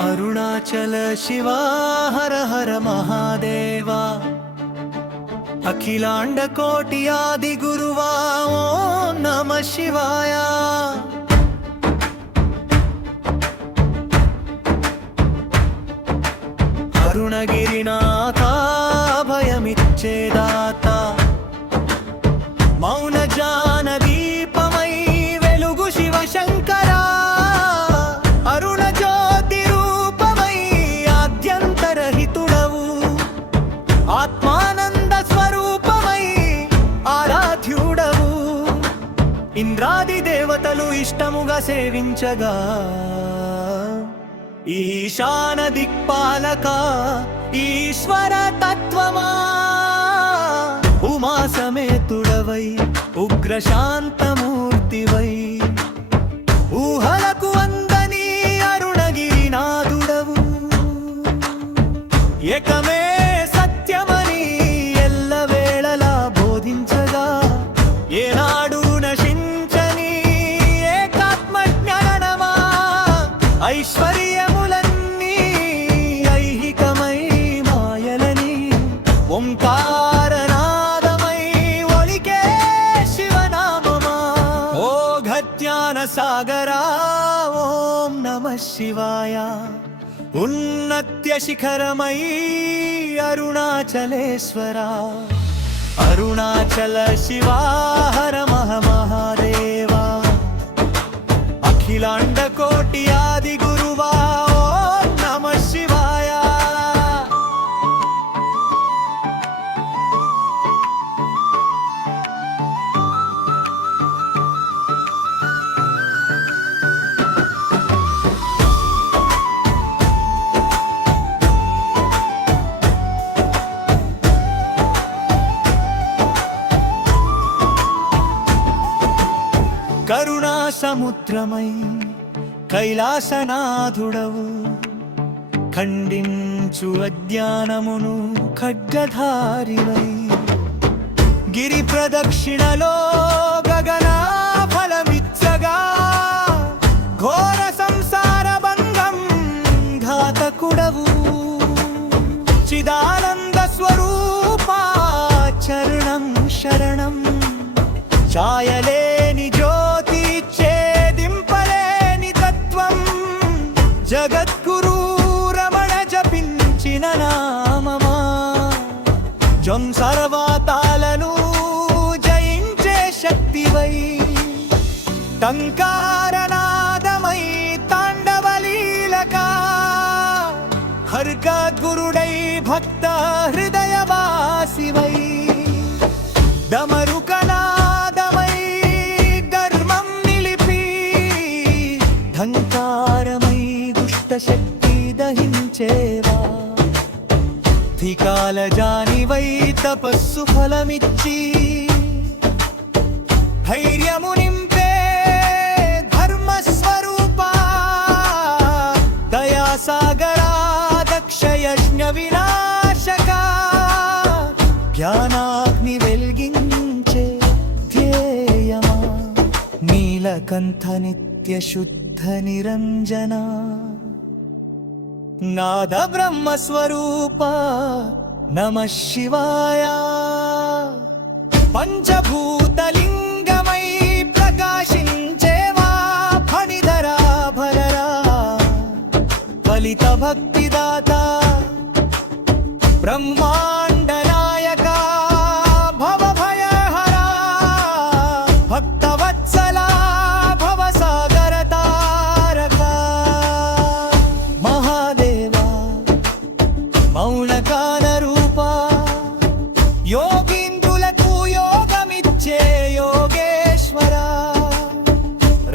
అరుణాచల శివా హర హర మహాదేవా అఖిలాండ కోటి ఆది గురువా ఓం నమః శివాయ అరుణగిరినాథ భయమిచ్చేదాత మౌన జాన దీపమై వెలుగు శివశంకరా అరుణ జ్యోతి రూపమై ఆద్యంతరహితుడవు ఆత్మానంద స్వరూపమై ఆరాధ్యుడవు ఇంద్రాది దేవతలు ఇష్టముగా సేవించగా ఈశాన దిక్పాలక ఈశ్వర తత్వమా ఉమా సమేతుడవై ఉగ్ర శాంతమూర్తివై ఊహలకు అందని అరుణగిరినాథుడవు ఏకమే సత్యమని ఎల్లవేళలా బోధించగా ఏనాడు నశించని ఏకాత్మ జ్ఞానమా ఐశ్వర్యములన్నీ ఐహికమై మాయలని ఓంకారనాదమై ఒలికే శివనామమా ఓ ఘత్యాన సాగరా ఓం నమః శివాయ ఉన్నత్య శిఖరమై అరుణాచలేశ్వరా అరుణాచల శివా హర మహాదేవా అఖిలాండ కోటి ఆది గురువా ఓం నమః శివాయ కరుణా సముద్రమై కైలాసనాథుడవు ఖండించు అజ్ఞానమును ఖడ్గధారివై గిరి ప్రదక్షిణలో గగన ఫలమిచ్చగా ఘోర సంసార బంధం ఘాతకుడవు చిదానంద స్వరూపా చరణం శరణం ఛాయలేని జ్యోతి ఛేదింపలేని తత్వం జగద్గురు రమణ జపించిన నామమా జం సర్వతాలను జయించే శక్తివై టంకారనాదమై తాండవలీలకా హర్గద్గురుడై భక్త హృదయవాసివై డమరుకనాదమై ధర్మం నిలిపి ఢంకారమై దుష్ట శక్తి దహించేవా ధికాల జానివై తపస్సు ఫలమిచ్చి ధైర్యము నింపే ధర్మస్వరూపా దయాసాగరా దక్షయజ్ఞ వినాశకా జ్ఞానాగ్ని వెలిగించే ధ్యేయమా నీలకంఠ నిత్య శుద్ధ నిరంజన నాద బ్రహ్మస్వరూప నమః శివాయ పంచభూతలింగమై ప్రకాశించేవా ఫణిధరా భరరా ఫలిత భక్తిదాత బ్రహ్మాండ నాయకా భవభయహరా భక్తవత్సలా భవసాగర తారకా మహాదేవా మౌనకాన రూపా యోగీంద్రులకు యోగమిచ్చే యోగేశ్వరా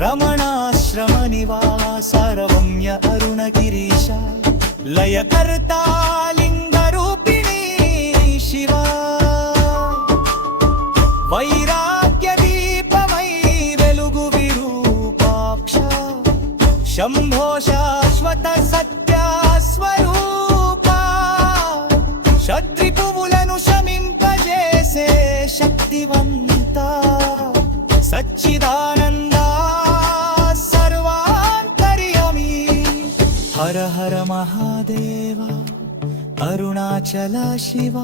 రమణాశ్రమ నివాస రమ్య అరుణగిరీశ లయకర్తా వైరాగ్య దీపమై వెలుగు విరూపాక్ష శంభో శాశ్వత సత్య స్వరూప శత్రువులను శమింపజేసే శక్తివంత సచ్చిదానంద సర్వాంతర్యామి హర హర హర మహాదేవ అరుణాచల శివా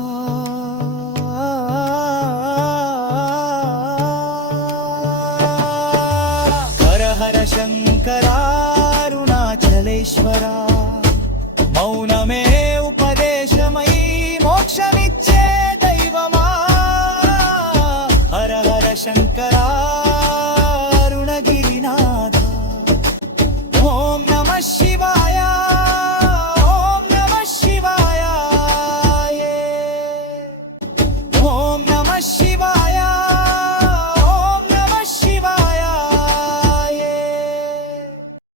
హర హర శంకర అరుణాచలేశ్వరా